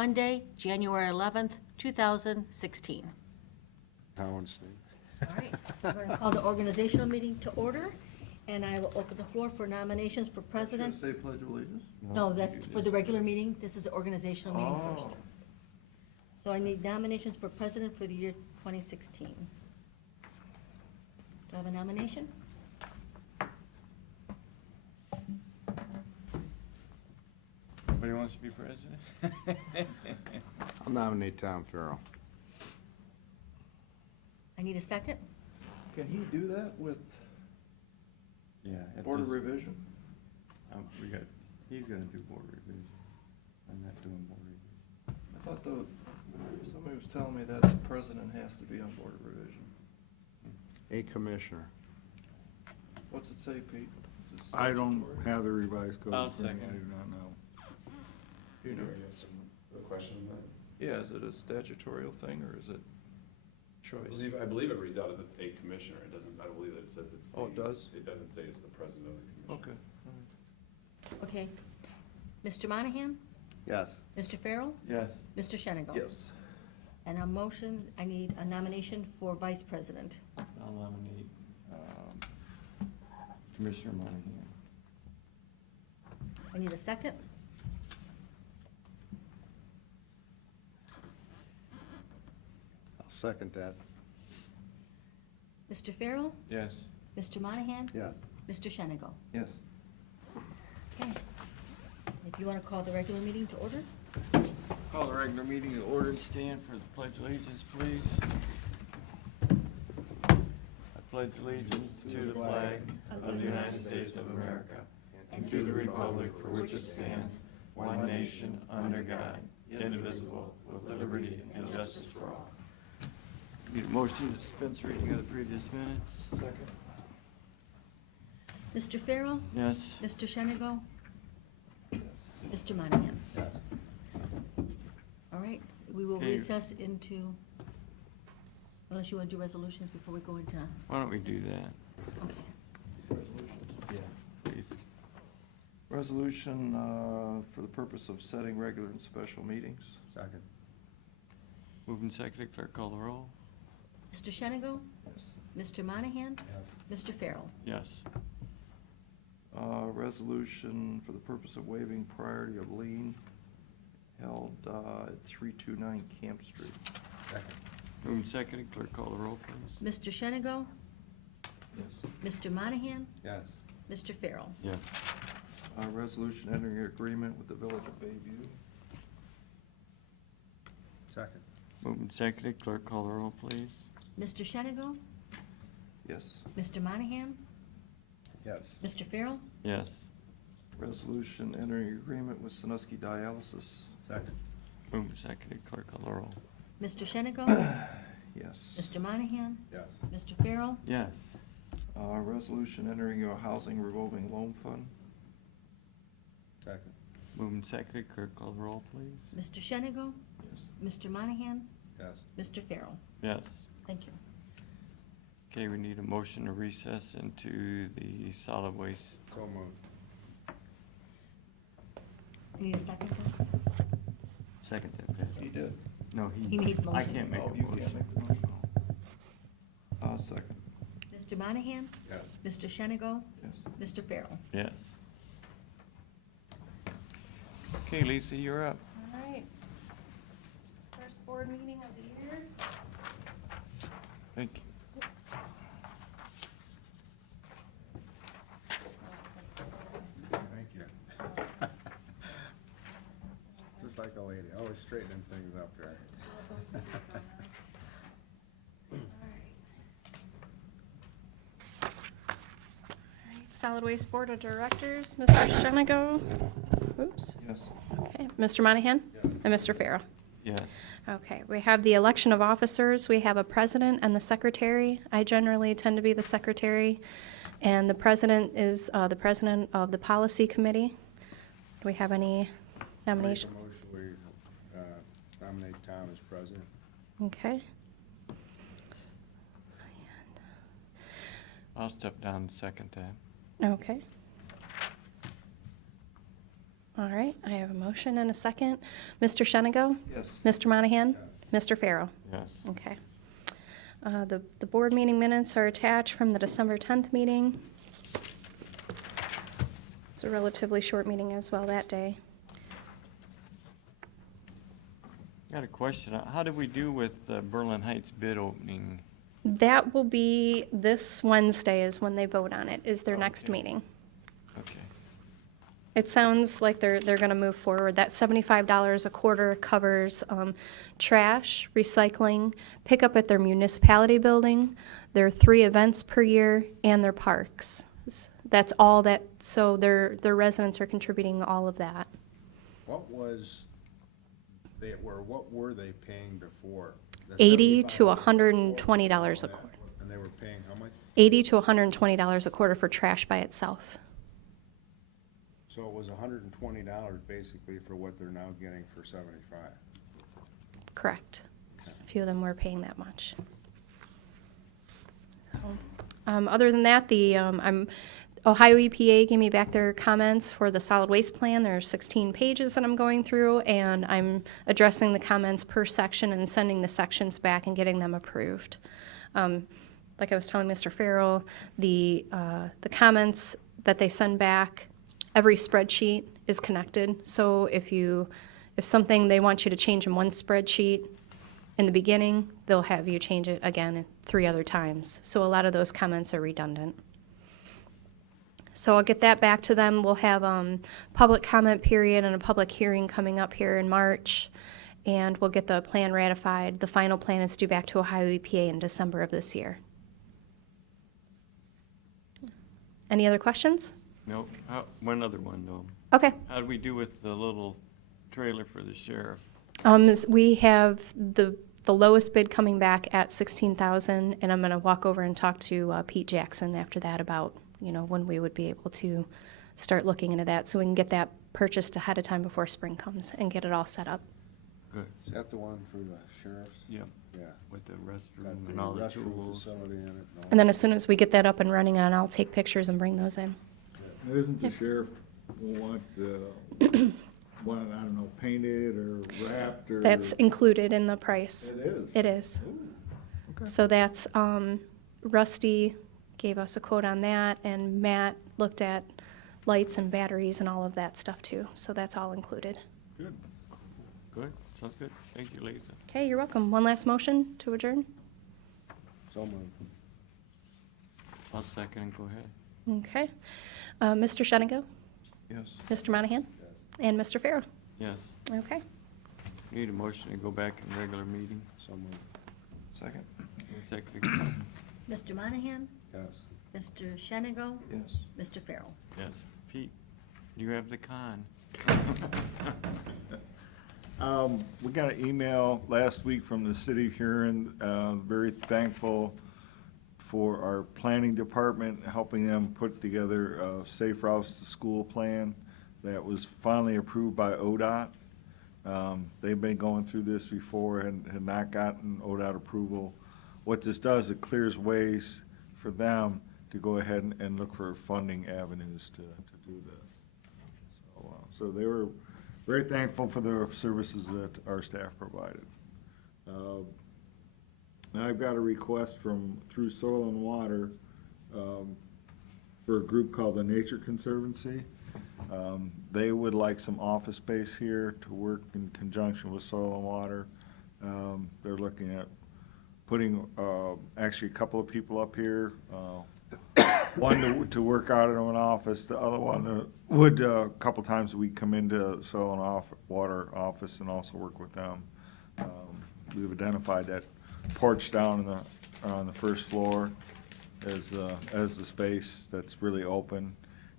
Monday, January 11th, 2016. Howard State. All right, we're going to call the organizational meeting to order, and I will open the floor for nominations for president. Should I say pledge of allegiance? No, that's for the regular meeting. This is the organizational meeting first. Oh. So I need nominations for president for the year 2016. Do I have a nomination? Nobody wants to be president? I'll nominate Tom Farrell. I need a second. Can he do that with Yeah. at Board of this- Revision? He's gonna do board revision. I'm not doing board revision. I thought somebody was telling me that the president has to be on Board of Revision. A commissioner. What's it say, Pete? Is it I don't statutory? have the revised code. I'll in front of me. second. I do not know. Do you know? A question on that? Yeah, is it a statutorial thing, or is it choice? I believe it reads out that it's a commissioner. It doesn't, I don't believe that it says it's the. Oh, it does? It doesn't say it's the president of the Okay. commission. Okay. Mr. Monahan? Yes. Mr. Farrell? Yes. Mr. Shenigal? Yes. And a motion, I need a nomination for vice president. I'll nominate Commissioner Monahan. I need a second. I'll second that. Mr. Farrell? Yes. Mr. Monahan? Yeah. Mr. Shenigal? Yes. Okay. If you want to call the regular meeting to order? Call the regular meeting to order and stand for the pledge of allegiance, please. I pledge allegiance to the flag of the United States of America and to the republic for which it stands, one nation, under God, indivisible, with liberty and justice for all. Need a motion to dispense reading of the previous minutes? Second. Mr. Farrell? Yes. Mr. Shenigal? Yes. Mr. Monahan? Yes. All right, we will Okay. recess into, unless you want to do resolutions before we go into, Why don't we do that, okay. Resolution. please? Resolution for the purpose of setting regular and special meetings. Second. Moving second, clerk call the roll. Mr. Shenigal? Yes. Mr. Monahan? Yes. Mr. Farrell? Yes. Resolution for the purpose of waiving priority of lien held at 329 Camp Street. Second. Moving second, clerk call the roll, please. Mr. Shenigal? Yes. Mr. Monahan? Yes. Mr. Farrell? Yes. Resolution entering an agreement with the Village of Bayview. Second. Moving second, clerk call the roll, please. Mr. Shenigal? Yes. Mr. Monahan? Yes. Mr. Farrell? Yes. Resolution entering agreement with Sinuski Dialysis. Second. Moving second, clerk call the roll. Mr. Shenigal? Yes. Mr. Monahan? Yes. Mr. Farrell? Yes. Resolution entering a housing revolving loan fund. Second. Moving second, clerk call the roll, please. Mr. Shenigal? Yes. Mr. Monahan? Yes. Mr. Farrell? Yes. Thank you. Okay, we need a motion to recess into the solid waste. So moved. I need a second, please? Second, that, Pat. He did. No, He made the I motion. can't make Oh, a you motion. can't make the motion. Second. Mr. Monahan? Yes. Mr. Shenigal? Yes. Mr. Farrell? Yes. Okay, Lisa, you're up. All right. First board meeting of the year. Thank you. Oops. Thank you. Just like a lady, always straightening things up there. I'll go sit down now. All right. All right, Solid Waste Board of Directors, Mr. Shenigo. Oops. Yes. Okay, Mr. Monahan? And Mr. Farrell. Yes. Okay, we have the election of officers. We have a president and the secretary. I generally tend to be the secretary, and the president is the president of the policy committee. Do we have any nominations? Make a motion, we nominate Tom as president. Okay. I'll step down and second that. Okay. All right, I have a motion and a second. Mr. Shenigo? Yes. Mr. Monahan? Mr. Farrell? Yes. Okay. The board meeting minutes are attached from the December 10th meeting. It's a relatively short meeting as well that day. Got a question. How did we do with Berlin Heights bid opening? That will be this Wednesday is when they vote on it, is their next Okay. meeting. Okay. It sounds like they're going to move forward. That $75 a quarter covers trash, recycling, pickup at their municipality building, their 3 events per year, and their parks. That's all that, so their residents are contributing all of that. What were they paying before? The $80 to $75 $120 a Yeah, quarter. And they were paying how much? $80 to $120 a quarter for trash by itself. So it was $120 basically for what they're now getting for 75. Correct. A few of them were paying that much. So, other than that, Ohio EPA gave me back their comments for the solid waste plan. There are 16 pages that I'm going through, and I'm addressing the comments per section and sending the sections back and getting them approved. Like I was telling Mr. Farrell, the comments that they send back, every spreadsheet is connected. So if something they want you to change in one spreadsheet in the beginning, they'll have you change it again 3 other times. So a lot of those comments are redundant. So I'll get that back to them. We'll have public comment period and a public hearing coming up here in March, and we'll get the plan ratified. The final plan is due back to Ohio EPA in December of this year. Any other questions? Nope. One other one, though. Okay. How did we do with the little trailer for the sheriff? We have the lowest bid coming back at $16,000, and I'm going to walk over and talk to Pete Jackson after that about, when we would be able to start looking into that, so we can get that purchased ahead of time before spring comes and get it all set up. Good. Is that the one for the sheriff's? Yep. Yeah. With the restroom Got and all the restroom tools. facility in it. all And then as soon as we get that up and running, and I'll take pictures and bring those in. Isn't the sheriff want, I don't know, painted or wrapped or? That's included in the price. It is? It is. Ooh, So that's, Rusty gave us a quote on that, and Matt looked at lights and batteries and all of that stuff too. So that's all included. Good. Good. Sounds good. Thank you, Lisa. Okay, you're welcome. One last motion to adjourn? So moved. I'll second and go ahead. Okay. Mr. Shenigo, Yes. Mr. Monahan, and Mr. Farrow. Yes. Okay. Need a motion to go back in regular meeting. So moved. Second? Second. Mr. Monahan, Yes. Mr. Shenigo, Yes. Mr. Farrell. Yes. Pete, you have the con. We got an email last week from the city of Huron, very thankful for our planning department, helping them put together a Safe Routes to School plan that was finally approved by ODOT. They've been going through this before and had not gotten ODOT approval. What this does, it clears ways for them to go ahead and look for funding avenues to do this. So they were very thankful for the services that our staff provided. Now I've got a request through Soil and Water for a group called the Nature Conservancy. They would like some office space here to work in conjunction with Soil and Water. They're looking at putting actually a couple of people up here. One to work out of an office, the other one would a couple times a week come into Soil and Water office and also work with them. We've identified that porch down on the first floor as the space that's really open.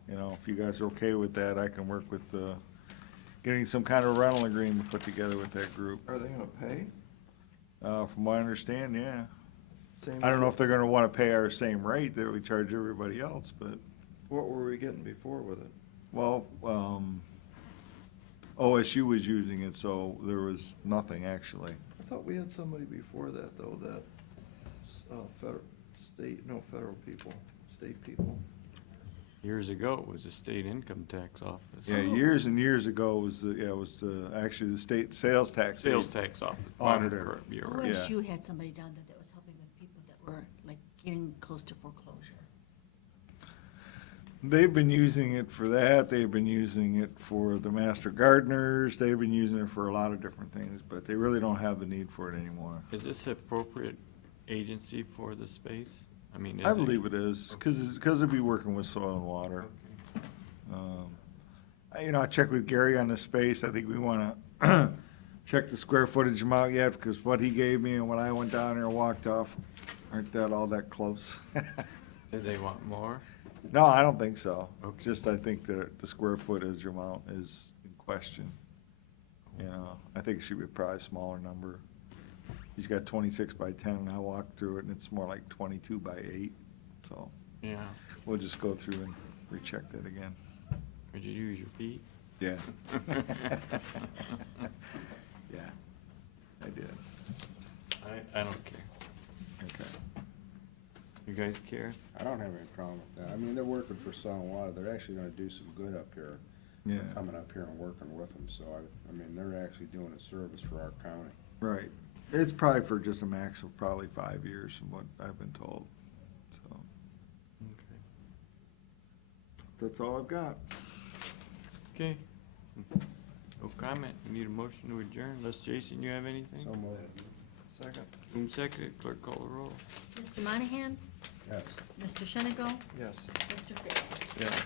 If you guys are okay with that, I can work with getting some kind of rental agreement put together with that group. Are they gonna pay? From what I understand, yeah. Same I don't know if they're gonna wanna pay our same rate that we charge everybody else, but, What were we getting before with it? well, OSU was using it, so there was nothing actually. I thought we had somebody before that, though, that, federal people, state people. Years ago, it was the state income tax office. Yeah, years and years ago, it was actually the state sales tax. Sales tax office. Auditor. You're right. OSU had somebody down there that was helping with people that were like getting close to foreclosure. They've been using it for that, they've been using it for the master gardeners, they've been using it for a lot of different things, but they really don't have the need for it anymore. Is this the appropriate agency for the space? I mean, is I it? believe it is, because it'd be working with soil and water. I checked with Gary on the space, I think we wanna check the square footage amount yet, because what he gave me and when I went down there and walked off, aren't that all that close? Do they want more? No, I don't think so. Okay. Just I think that the square footage amount is in question. I think it should be probably a smaller number. He's got 26 by 10, and I walked through it, and it's more like 22 by 8, so Yeah. we'll just go through and recheck that again. Would you use your feet? Yeah. Yeah, I did. I don't care. Okay. You guys care? I don't have any problem with that. I mean, they're working for Soil and Water. They're actually gonna do some good up here. Yeah, Coming up here and working with them, so I mean, they're actually doing a service for our county. right. It's probably for just a max of probably 5 years from what I've been told, so Okay. that's all I've got. Okay. No comment. We need a motion to adjourn. Unless, Jason, you have anything? So moved. Second? Move second. Clerk call the roll. Mr. Monahan? Yes. Mr. Shenigo? Yes. Mr. Fair? Yes.